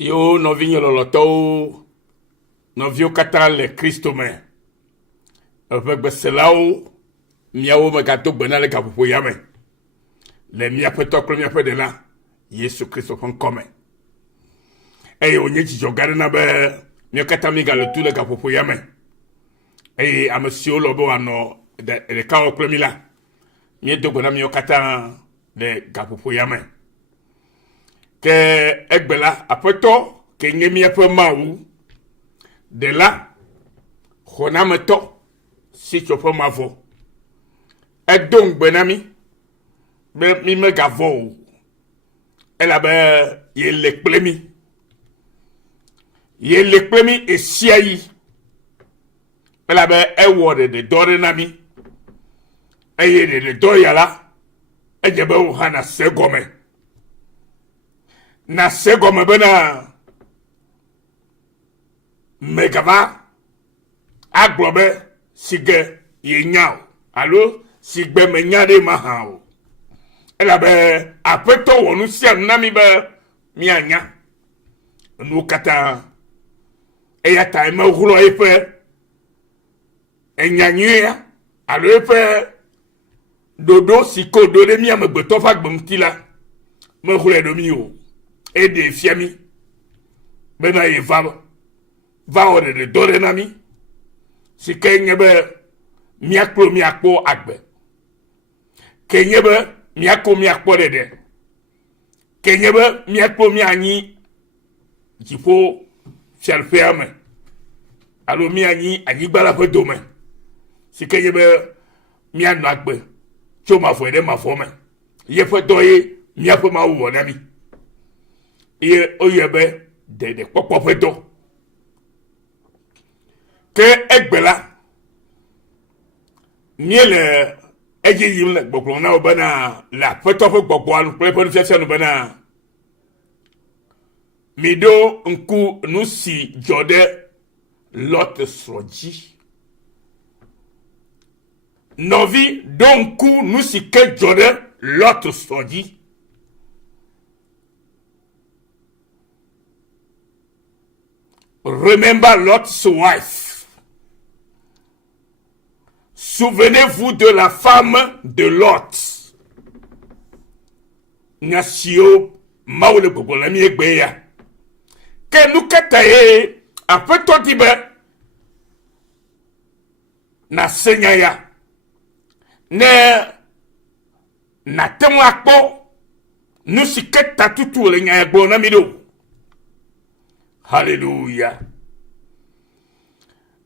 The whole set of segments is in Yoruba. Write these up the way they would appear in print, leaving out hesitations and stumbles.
Yo novinho loloto novio kata le Kristo me. Beselawo miawo me gato gbena le gaƒoƒo ya me. Le miaƒe tɔ kple miaƒe ɖela Yesu Kristo ƒe ŋkɔ me. Eye wonye dzidzɔ gã aɖe na be mia katã mi gale tu le gaƒoƒo ya me. Eye ame siwo lɔ be woanɔ ɖeka wɔ kple mi la, miedo gbe na miawo katã le gaƒoƒo ya me. Ke egbe la aƒetɔ ke nye miaƒe Mawu ɖela xɔnametɔ si tso ƒe mavɔ edo ŋugbe na mi be mi megavɔ o elabe yele kple mi esia yi elabe ewɔ ɖeɖe dɔ ɖe na mi eye ɖeɖe dɔ ya la edze be wo hã na se gɔme bena megava agblɔ be si ge yenya o alo si gbe menya ɖe ma hã o elabe aƒetɔ wɔ nu sia nu na mi be mianya nuwo katã eya ta emeɣlɔ eƒe enya nyuia alo eƒe ɖoɖo si ko ɖo ɖe mia amegbetɔ ƒe agbe ŋuti la meɣlɔe ɖo mi o eɖe fia mi bena ye va wɔ ɖeɖe dɔ ɖe na mi si ke nye be miakpɔ miakpɔ agbe ke nye be miakpɔ miakpɔ ɖeɖe ke nye be miakpɔ mianyi dziƒo fiaɖuƒea me alo mianyi anyigba la ƒe dome si ke nye be mianɔ agbe tso mavɔe ɖe mavɔ me yeƒe dɔ ye miaƒe Mawu wɔ na mi ye oyɔe be ɖeɖe kpɔkpɔ ƒe dɔ. Ke egbe la miele edzi yim le gbɔgblɔ na wo bena le aƒetɔ ƒe gbɔgbɔa nu kple eƒe nufiafia nu bena miɖo ŋku nu si dzɔ ɖe Lot srɔ̃ dzi. Nɔvi ɖo ŋku nu si ke dzɔ ɖe Lot srɔ̃ dzi. Remember Lot's wife. Souvenez-vous de la femme de Lot. Nyasio Mawu le gbogbo le mi egbe ya. Ke nu keta ye aƒetɔ di be na senya ya ne na te ŋu akpɔ nu si ke ta tutu le nya ya gblɔ na mi ɖo. Hallelujah.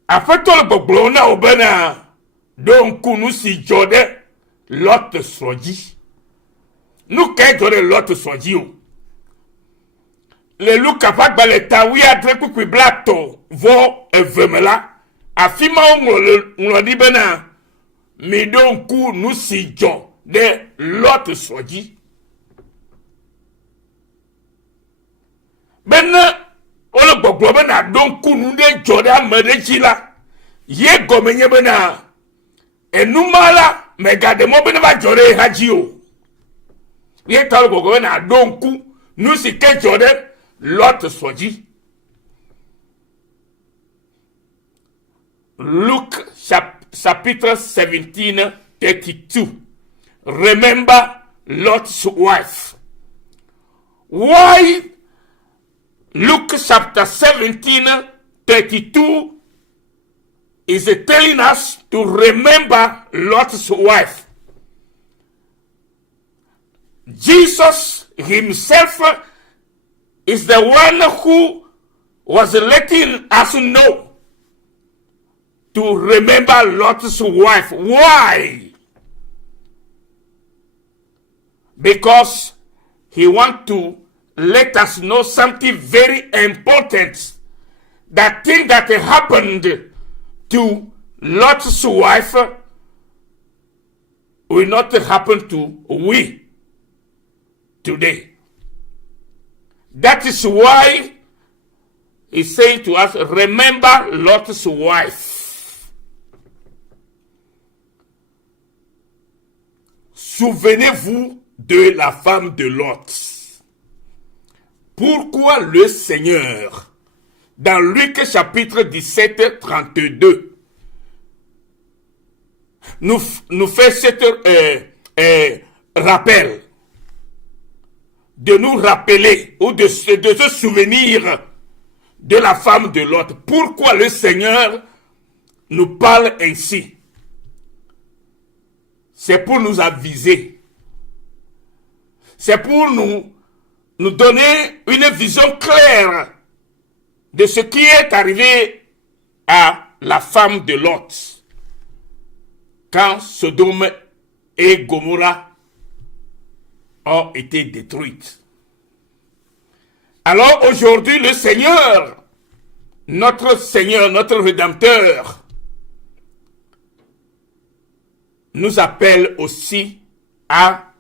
Aƒetɔ le gbɔgblɔ na wo bena ɖo ŋku nu si dzɔ ɖe Lot srɔ̃ dzi. Nu ke dzɔ ɖe Lot srɔ̃ dzi o. Le Luka ƒe agbalẽ ta 17:32 me la, afi ma ŋlɔ ɖi bena miɖo ŋku nu si dzɔ ɖe Lot srɔ̃ dzi. Bena wole gbɔgblɔ bena ɖo ŋku nu ɖe dzɔ ɖe ame ɖe dzi la, ye gɔme nye bena enuma la megaɖe mɔ bena va dzɔ ɖe ha dzi o. Ye ta wole gbɔgblɔ bena ɖo ŋku nu si ke dzɔ ɖe Lot srɔ̃ dzi. Luke chapitre 17:32. Remember Lot's wife. Why Luke chapter 17:32 is telling us to remember Lot's wife. Jesus himself is the one who was letting us know to remember Lot's wife. Why? Because he wants to let us know something very important. That thing that happened to Lot's wife will not happen to we today. That is why he's saying to us, remember Lot's wife. Souvenez-vous de la femme de Lot. Pourquoi le Seigneur, dans Luc chapitre 17, 32, nous fait cet rappel, de nous rappeler ou de se souvenir de la femme de Lot. Pourquoi le Seigneur nous parle ainsi? C'est pour nous aviser. C'est pour nous donner une vision claire de ce qui est arrivé à la femme de Lot quand Sodome et Gomorrha ont été détruites. Alors aujourd'hui, le Seigneur, notre Rédempteur, nous appelle aussi à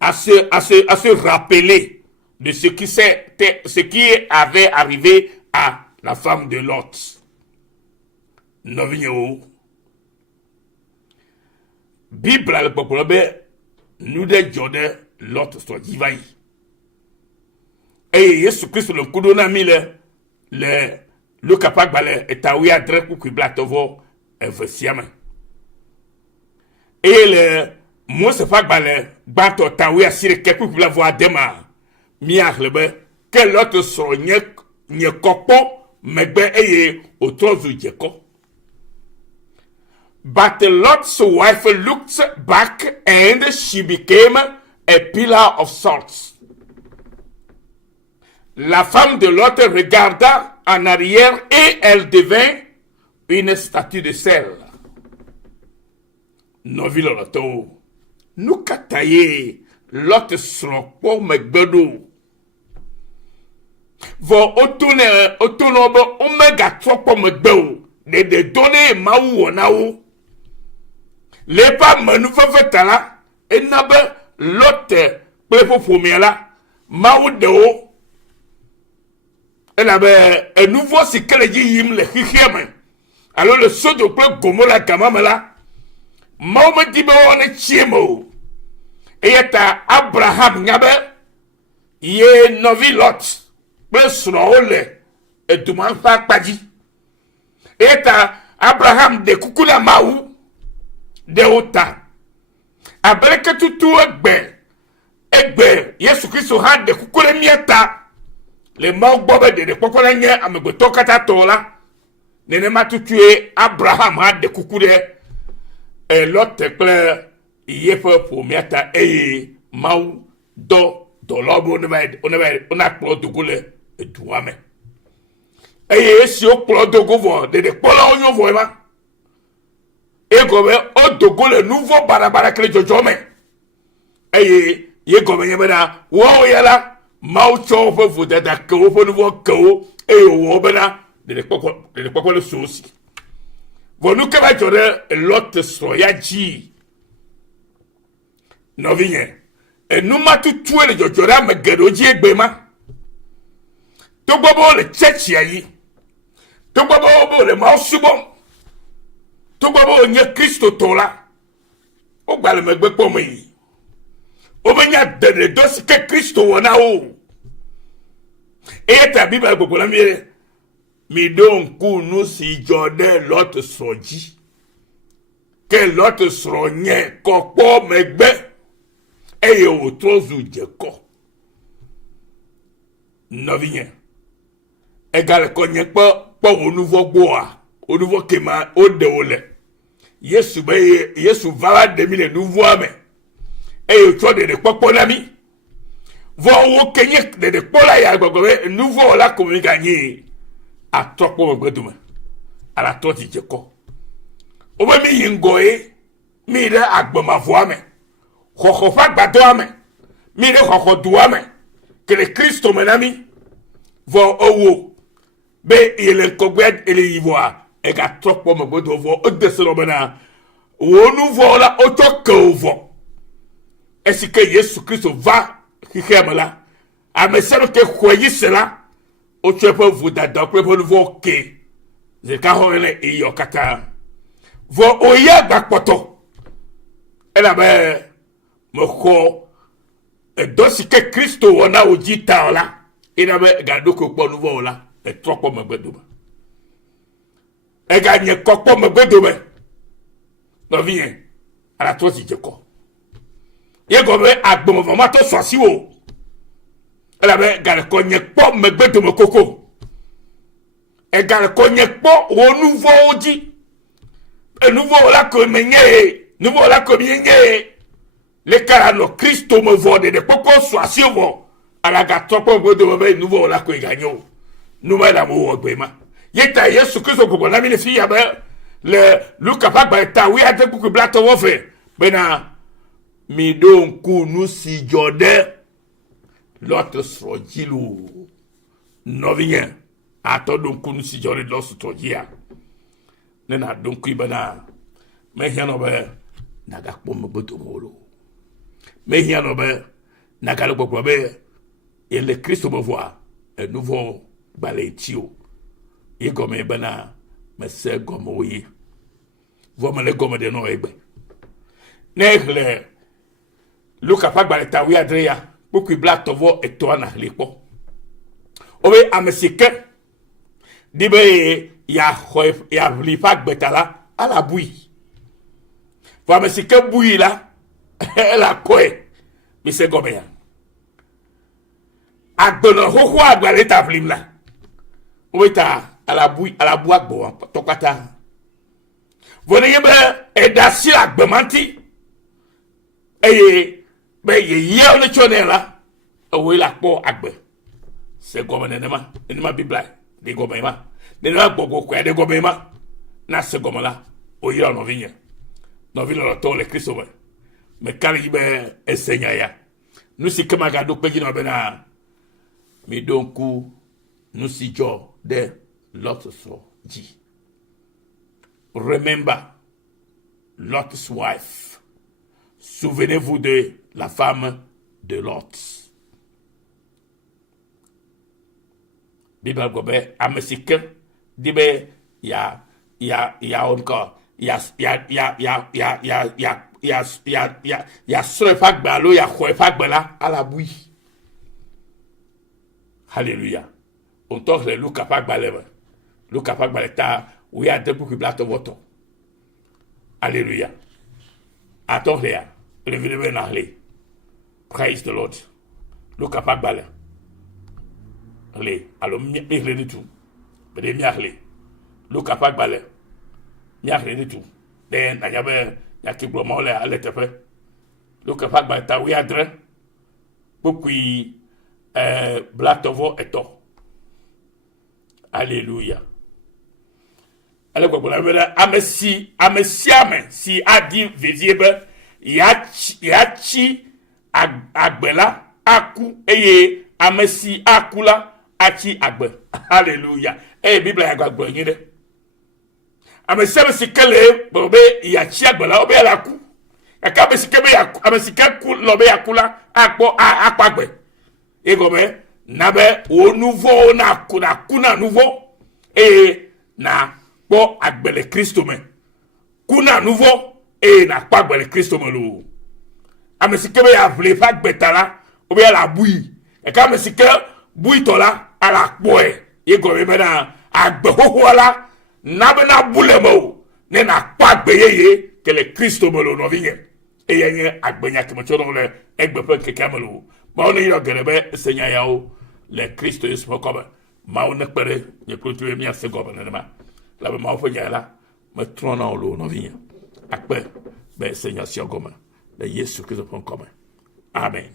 se rappeler de ce qui avait arrivé à la femme de Lot. Novinho. Bible le populaire nous de Jordan Lot soit divai. Et Yesu Christ le kudona mile le capable balé et tawi adre ku kublatovo evesiama. Et le moi c'est pas balé bato tawi asire ke ku kublavo adema miak lebe que l'autre soit nye kopo megbe eye otrozu jeko. But Lot's wife looked back and she became a pillar of salt. La femme de Lot regarda en arrière et elle devint une statue de sel. Noviloloto, nous kataye Lot sropo megbedo. Vo otonobo omega tropo megbedo de donner maou onao. Les femmes nous font tala et n'abe l'autre préfet pour là maou de haut et n'abe un nouveau si qu'elle dit yim le chichiam alors le saut de peu Gomorrha gamamala maou me dit on est chiemo et yata Abraham n'abe ye novi Lot peu sroole et tout le monde pas dit et yata Abraham de kukuna maou de ota abreke tutu egbe Yesu Kristo ha de kukure mieta le mogbobe de kokole nye amegbeto kata tola nene matutue Abraham ha de kukure e Lot kle yefe po mieta e mau do lobo ona klo dugule eduame e esi o klo dugo de kpola onyo vo ema et comme au dogo le nouveau barabara que le jojome et ye comme yebena wo yala maucho fo fu da ko fo nouveau ko et wo bena de poko le souci vous nous que va jore l'autre soya ji no vigne et nous ma tout le jojora me geroji egbema to bobo le church yi to bobo le mausubo tout babo nye Christo tola o gbale megbe pomo yi o benya de dosi ke Christo wona o e ta Bible gbogbo la mi don ku nu si jode Lot soji ke Lot sro nye kopo megbe e yo tozu jeko novinye e gale konye po o nouveau boa o nouveau kema o de ole Yesu va demi le nouveau ame et yo to de popo na mi vo wo kenye de pola ya gogobe nouveau la comme gagner a topo gbeduma ala to ti jeko o ba mi yingoe mi de agboma vo ame khokho fa gbado ame mi de khokho du ame que le Christ menami vo owo be il kogbe ele yivoa et qu'à trop pour me boire au dessus de bena ou nous voilà autant que vous est-ce que Jésus Christ va qui est là à me semble que croyez cela au tu peux vous d'après pour vous que je carole et yokata vous oya bakpoto elle a me ko do si ke Kristo wona oji ta ola ina be ga do ko po nouveau ola e tro po me gbedo e ga nye ko po me gbedo be no vien ala to si je ko ye go be agbon mo ma to so si wo ala be ga ko nye po me gbedo me koko e ga ko nye po o nouveau oji e nouveau ola ko me nye nouveau ola ko me nye le carano Christo me vode de poko so si wo ala ga to po gbedo me nouveau ola ko ganyo nous la mo gbema yeta Yesu Kristo ko na mi le fi ya be le Luka pa ba ta wi ate ku blato wo fe bena mi don ku nu si jode l'autre srojilu no vient ato don ku nu si jode l'autre srogia nena don ku bana me hiano be na ga po mo boto molo me hiano be na ga lo po be et le Christ me voit un nouveau baletio et comme bana me se comme oui vous me le comme de no egbe negle Luka pa baleta wi adria beaucoup blato vo et toi na lipo obe amesike dibe ya khoif ya lipa betala ala bui va amesike bui la la koe mi se comme ya agbono ho agbaleta flim la Oueta à la boîte bon tokata voyez ben et d'assis agbemanti et ben ye on le chonel là oui la po agbe c'est comme nenema bible de gomema nenema gogo kwa de gomema na se gomola o yira no vinya no villa to le Kristo me kali be esenya ya nous si kama ga do peji no bena mi donku nous si jo de Lot's dit. Remember Lot's wife. Souvenez-vous de la femme de Lot. Bible gobe amesike dibe ya encore ya srefa gbalo ya khoefa gbala ala bui. Alléluia. On torche le Luka pa gbalema. Luka pa gbaleta, oui a de beaucoup blato voto. Alléluia. Attends là, le vidéo n'allez. Praise the Lord. Luka pa gbale. Allez, alors mi du tout. Mais mi allez. Luka pa gbale. Mi allez du tout. Den na yabe ya ki gbo mo le ale tefe. Luka pa gbaleta oui a dre. Beaucoup blato vo eto. Alléluia. Alors quoi amesi si adi veziebe yachi agbela aku eye amesi akula achi agbe. Alléluia. Bible ya gbagbo yin de. Amesi kele bobe yachi agbela obe la ku. Aka amesi kebe ya amesi ku lobe yakula akpo akpagbe. E gome nabe au nouveau na kuna nouveau et na po agbele Kristo me kuna nouveau et na pa agbele Kristo me lo amesike be ya vle fa gbetala o be la bui e ka amesike bui tola ala po e go be na agbe ho la na be na bule mo ne na pa agbe ye ke le Kristo me lo no vinye e yenye agbe nya ke mo chodo le egbe pe ke kamelo ba oni yo gerebe senya yao le Christ is for comme ma on pere ne produire mi ase gobe ne ma la be ma ofo la me trona o lo no vinha akpe be senya si gobe de Yesu Christ pour comme amen.